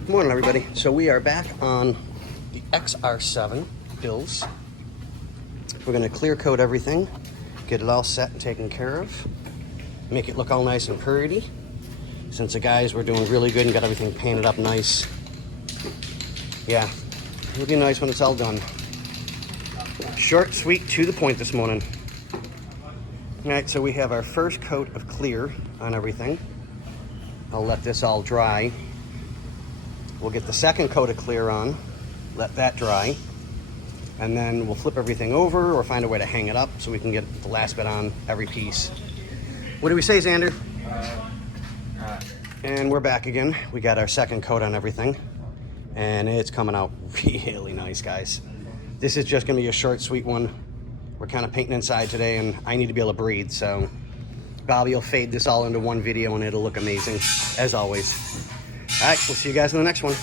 Good morning, everybody. So we are back on the XR7 builds. We're going to clear coat everything, get it all set and taken care of, make it look all nice and pretty. Since the guys were doing really good and got everything painted up nice. Yeah, it'll be nice when it's all done. Short, sweet, to the point this morning. All right, so we have our first coat of clear on everything. I'll let this all dry. We'll get the second coat of clear on, let that dry, and then we'll flip everything over or find a way to hang it up so we can get the last bit on every piece. What do we say, Xander? And we're back again. We got our second coat on everything, and it's coming out really nice, guys. This is just gonna be a short, sweet one. We're kind of painting inside today, and I need to be able to breathe, so Bobby will fade this all into one video, and it'll look amazing, as always. All right, we'll see you guys in the next one.